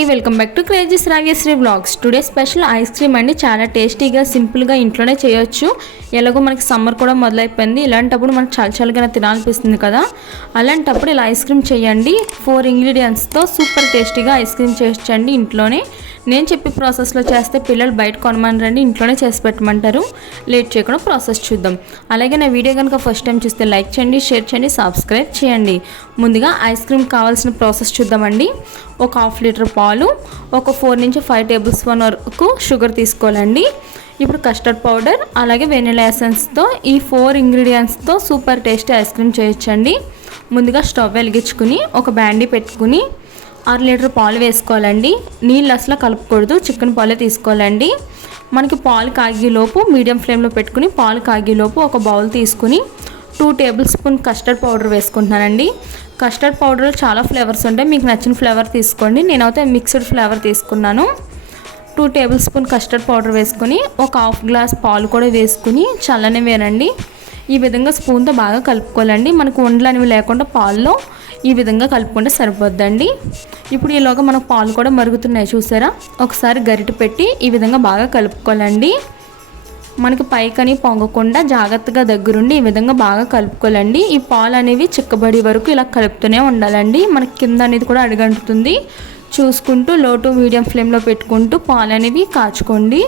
అండి welcome back to crazies Rageshri blogs today special ice cream అండి చాలా టేస్టీగా సింపుల్గా ఇంట్లోనే చేయొచ్చు. ఎలాగో మనకి సమ్మర్ కూడా మొదలైపోయింది. ఇలాంటప్పుడు మనకు చాలా చాలాగా తినాలనిపిస్తుంది కదా. అలాంటప్పుడు ఇలా ఐస్ క్రీమ్ చేయండి. ఫోర్ ఇంగ్రీడియంట్స్తో సూపర్ టేస్టీగా ఐస్ క్రీమ్ చేయొచ్చండి ఇంట్లోనే. నేను చెప్పే ప్రాసెస్లో చేస్తే పిల్లలు బయట కొనమనరండి ఇంట్లోనే చేసి పెట్టమంటారు. లేట్ చేయకుండా ప్రాసెస్ చూద్దాం. అలాగే నా వీడియో కనుక ఫస్ట్ టైం చూస్తే లైక్ చేయండి షేర్ చేయండి సబ్స్క్రైబ్ చేయండి. ముందుగా ఐస్ క్రీమ్ కావాల్సిన ప్రాసెస్ చూద్దామండి. ఒక హాఫ్ లీటర్ పాలు ఒక ఫోర్ నుంచి ఫైవ్ టేబుల్ స్పూన్ వరకు షుగర్ తీసుకోవాలండి. ఇప్పుడు కస్టర్డ్ పౌడర్ అలాగే వెనిలా ఎసెన్స్తో ఈ ఫోర్ ఇంగ్రీడియంట్స్తో సూపర్ టేస్టీ ఐస్ క్రీమ్ చేయొచ్చండి. ముందుగా స్టవ్ వెలిగించుకుని ఒక బ్యాండీ పెట్టుకుని ఆరు లీటర్ పాలు వేసుకోవాలండి. నీళ్ళు అసలు కలపకూడదు. చికెన్ పాలే తీసుకోవాలండి. మనకి పాలు కాగేలోపు మీడియం ఫ్లేమ్లో పెట్టుకుని పాలు కాగేలోపు ఒక బౌల్ తీసుకుని two tablespoon custard powder వేసుకుంటున్నానండి. కస్టర్డ్ పౌడర్లో చాలా ఫ్లేవర్స్ ఉంటాయి. మీకు నచ్చిన ఫ్లేవర్ తీసుకోండి. నేనైతే మిక్స్డ్ ఫ్లేవర్ తీసుకున్నాను. Two tablespoon custard powder వేసుకుని ఒక హాఫ్ గ్లాస్ పాలు కూడా వేసుకుని చల్లనే వేనండి ఈ విధంగా స్పూన్తో బాగా కలుపుకోవాలండి. మనకు ఉండలు అనేవి లేకుండా పాల్లో ఈ విధంగా కలుపుకుంటే సరిపోద్దండి. ఇప్పుడు ఈలోగా మనకు పాలు కూడా మరుగుతున్నాయి చూసారా? ఒకసారి గరిట పెట్టి ఈ విధంగా బాగా కలుపుకోవాలండి. మనకి పైకని పొంగకుండా జాగ్రత్తగా దగ్గరుండి ఈ విధంగా బాగా కలుపుకోవాలండి. ఈ పాలు అనేవి చిక్కబడి వరకు ఇలా కలుపుతూనే ఉండాలండి. మనకి కింద అనేది కూడా అడుగంటుతుంది. చూసుకుంటూ లో టు మీడియం ఫ్లేమ్లో పెట్టుకుంటూ పాలు అనేవి కాచుకోండి.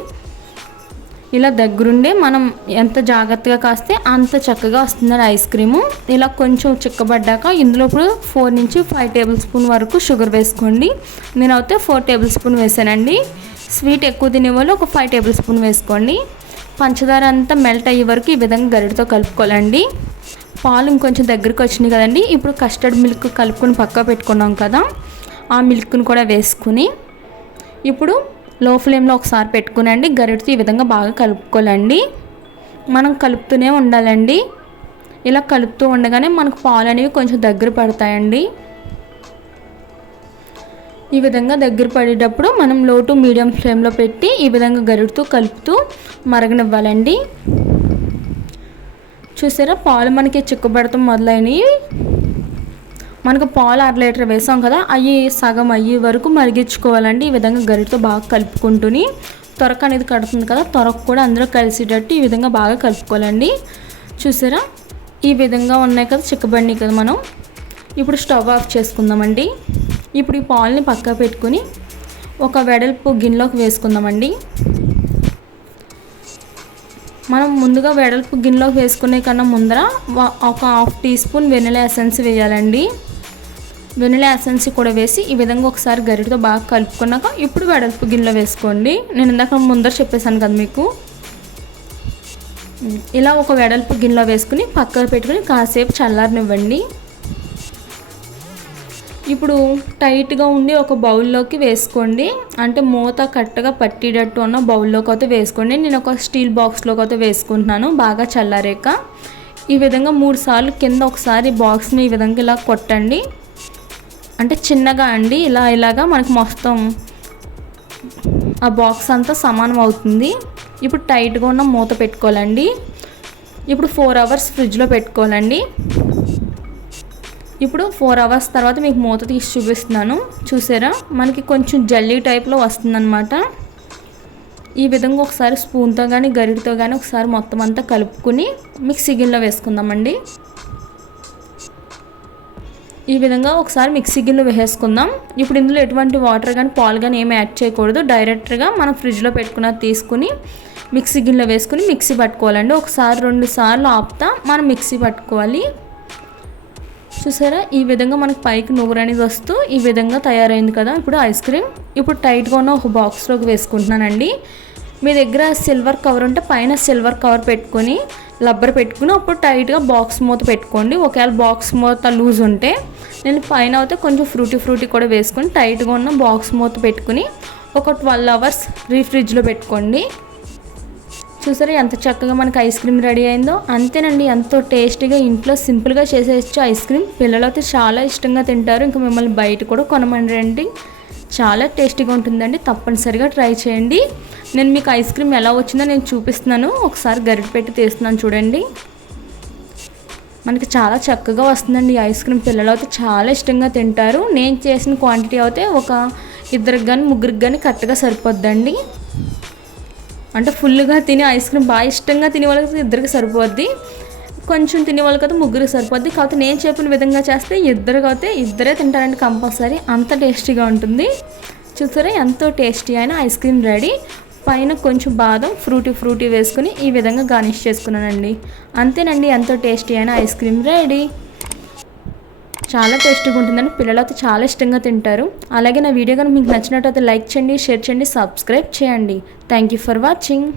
ఇలా దగ్గరుండే మనం ఎంత జాగ్రత్తగా కాస్తే అంత చక్కగా వస్తుంది ఐస్ క్రీము. ఇలా కొంచెం చిక్కబడ్డాక ఇందులో ఇప్పుడు ఫోర్ నుంచి ఫైవ్ టేబుల్ స్పూన్ వరకు షుగర్ వేసుకోండి. నేనైతే ఫోర్ టేబుల్ స్పూన్ వేసానండి. స్వీట్ ఎక్కువ తినే వాళ్ళు ఒక ఫైవ్ టేబుల్ స్పూన్ వేసుకోండి. పంచదార అంతా మెల్ట్ అయ్యే వరకు ఈ విధంగా గరిటతో కలుపుకోవాలండి. పాలు ఇంకొంచెం దగ్గరికి వచ్చినాయి కదండి. ఇప్పుడు కస్టర్డ్ మిల్క్ కలుపుకొని పక్క పెట్టుకున్నాం కదా. ఆ మిల్క్ని కూడా వేసుకుని ఇప్పుడు లో ఫ్లేమ్లో ఒకసారి పెట్టుకునండి. గరిటతో ఈ విధంగా బాగా కలుపుకోవాలండి. మనం కలుపుతూనే ఉండాలండి. ఇలా కలుపుతూ ఉండగానే మనకు పాలు అనేవి కొంచెం దగ్గర పడతాయండి. ఈ విధంగా దగ్గర పడేటప్పుడు మనం లో టు మీడియం ఫ్లేమ్లో పెట్టి ఈ విధంగా గరుడుతూ కలుపుతూ మరగనివ్వాలండి. చూసారా? పాలు మనకి చిక్కుబడటం మొదలైనవి. మనకు పాలు అర లీటర్ వేసాం కదా అవి సగం అయ్యే వరకు మరిగించుకోవాలండి. ఈ విధంగా గరిటతో బాగా కలుపుకుంటూని త్వరక అనేది కడుతుంది కదా త్వరకు కూడా అందరూ కలిసేటట్టు ఈ విధంగా బాగా కలుపుకోవాలండి. చూసారా? ఈ విధంగా ఉన్నాయి కదా చిక్కబండి కదా మనం. ఇప్పుడు స్టవ్ ఆఫ్ చేసుకుందామండి. ఇప్పుడు ఈ పాలని పక్క పెట్టుకుని ఒక వెడల్పు గిన్నెలోకి వేసుకుందామండి. మనం ముందుగా వెడల్పు గిన్నెలోకి వేసుకునే కన్నా ముందర ఒక half teaspoon vanilla essence వేయాలండి. వెనిలా ఎసెన్స్ కూడా వేసి ఈ విధంగా ఒకసారి గరిటతో బాగా కలుపుకున్నాక ఇప్పుడు వెడల్పు గిన్నెలో వేసుకోండి. నేను ఇందాక ముందర చెప్పేశాను కదా మీకు. ఇలా ఒక వెడల్పు గిన్నెలో వేసుకుని పక్కన పెట్టుకుని కాసేపు చల్లారనివ్వండి. ఇప్పుడు టైట్గా ఉండి ఒక బౌల్లోకి వేసుకోండి. అంటే మూత కరెక్ట్గా పట్టేటట్టు ఉన్న బౌల్లోకి అయితే వేసుకోండి. నేను ఒక స్టీల్ బాక్స్లోకి అయితే వేసుకుంటున్నాను బాగా చల్లారాక. ఈ విధంగా మూడు సార్లు కింద ఒకసారి బాక్స్ని ఈ విధంగా ఇలా కొట్టండి. అంటే చిన్నగా అండి ఇలా ఇలాగా మనకు మొత్తం ఆ బాక్స్ అంతా సమానం అవుతుంది. ఇప్పుడు టైట్గా ఉన్న మూత పెట్టుకోవాలండి. ఇప్పుడు ఫోర్ అవర్స్ ఫ్రిడ్జ్లో పెట్టుకోవాలండి. ఇప్పుడు ఫోర్ అవర్స్ తర్వాత మీకు మూత తీసి చూపిస్తున్నాను. చూసారా? మనకి కొంచెం జల్లీ టైప్లో వస్తుందన్నమాట. ఈ విధంగా ఒకసారి స్పూన్తో కానీ గరిటితో కానీ ఒకసారి మొత్తం అంతా కలుపుకుని మిక్సీ గిన్నెలో వేసుకుందామండి. ఈ విధంగా ఒకసారి మిక్సీ గిన్నె వేసేసుకుందాం. ఇప్పుడు ఇందులో ఎటువంటి వాటర్ కానీ పాలు కానీ ఏమి యాడ్ చేయకూడదు. డైరెక్ట్గా మనం ఫ్రిడ్జ్లో పెట్టుకున్న తీసుకుని మిక్సీ గిన్నెలో వేసుకుని మిక్సీ పట్టుకోవాలండి. ఒకసారి రెండు సార్లు ఆపుతా మనం మిక్సీ పట్టుకోవాలి. చూసారా? ఈ విధంగా మనకు పైకి నువ్వురు అనేది వస్తూ ఈ విధంగా తయారైంది కదా ఇప్పుడు ఐస్ క్రీమ్ ఇప్పుడు టైట్గా ఉన్న ఒక బాక్స్లోకి వేసుకుంటున్నానండి. మీ దగ్గర సిల్వర్ కవర్ ఉంటే పైన సిల్వర్ కవర్ పెట్టుకొని లబ్బర్ పెట్టుకుని అప్పుడు టైట్గా బాక్స్ మూత పెట్టుకోండి. ఒకవేళ బాక్స్ మూత లూజ్ ఉంటే నేను పైన అయితే కొంచెం ఫ్రూటీ ఫ్రూటీ కూడా వేసుకొని టైట్గా ఉన్న బాక్స్ మూత పెట్టుకుని ఒక ట్వెల్వ్ అవర్స్ రీఫ్రిడ్జ్లో పెట్టుకోండి. చూసారా ఎంత చక్కగా మనకి ఐస్ క్రీమ్ రెడీ అయిందో? అంతేనండి ఎంతో టేస్టీగా ఇంట్లో సింపుల్గా చేసేయచ్చు ఐస్ క్రీమ్. పిల్లలు అయితే చాలా ఇష్టంగా తింటారు. ఇంకా మిమ్మల్ని బయట కూడా కొనమండి చాలా టేస్టీగా ఉంటుందండి. తప్పనిసరిగా ట్రై చేయండి. నేను మీకు ఐస్ క్రీమ్ ఎలా వచ్చిందో నేను చూపిస్తున్నాను. ఒకసారి గరిటె పెట్టి తీస్తున్నాను చూడండి. మనకి చాలా చక్కగా వస్తుందండి ఈ ఐస్ క్రీమ్. పిల్లలు అయితే చాలా ఇష్టంగా తింటారు. నేను చేసిన క్వాంటిటీ అయితే ఒక ఇద్దరికి కానీ ముగ్గురికి కానీ కరెక్ట్గా సరిపోద్దండి. అంటే ఫుల్గా తిని ఐస్ క్రీమ్ బాగా ఇష్టంగా తినే వాళ్ళకి ఇద్దరికి సరిపోద్ది. కొంచెం తినే వాళ్ళకి అయితే ముగ్గురికి సరిపోద్ది. కాకపోతే నేను చెప్పిన విధంగా చేస్తే ఇద్దరికి అయితే ఇద్దరే తింటారండి కంపల్సరీ. అంత టేస్టీగా ఉంటుంది. చూసారా ఎంతో టేస్టీ అయిన ఐస్ క్రీమ్ రెడీ. పైన కొంచెం బాదం ఫ్రూటీ ఫ్రూటీ వేసుకుని ఈ విధంగా గార్నిష్ చేసుకున్నానండి. అంతేనండి ఎంతో టేస్టీ అయిన ఐస్ క్రీమ్ రెడీ. చాలా టేస్టీగా ఉంటుందని పిల్లలతో చాలా ఇష్టంగా తింటారు. అలాగే నా వీడియో కనుక మీకు నచ్చినట్టయితే లైక్ చేయండి షేర్ చేయండి సబ్స్క్రైబ్ చేయండి. Thank you for watching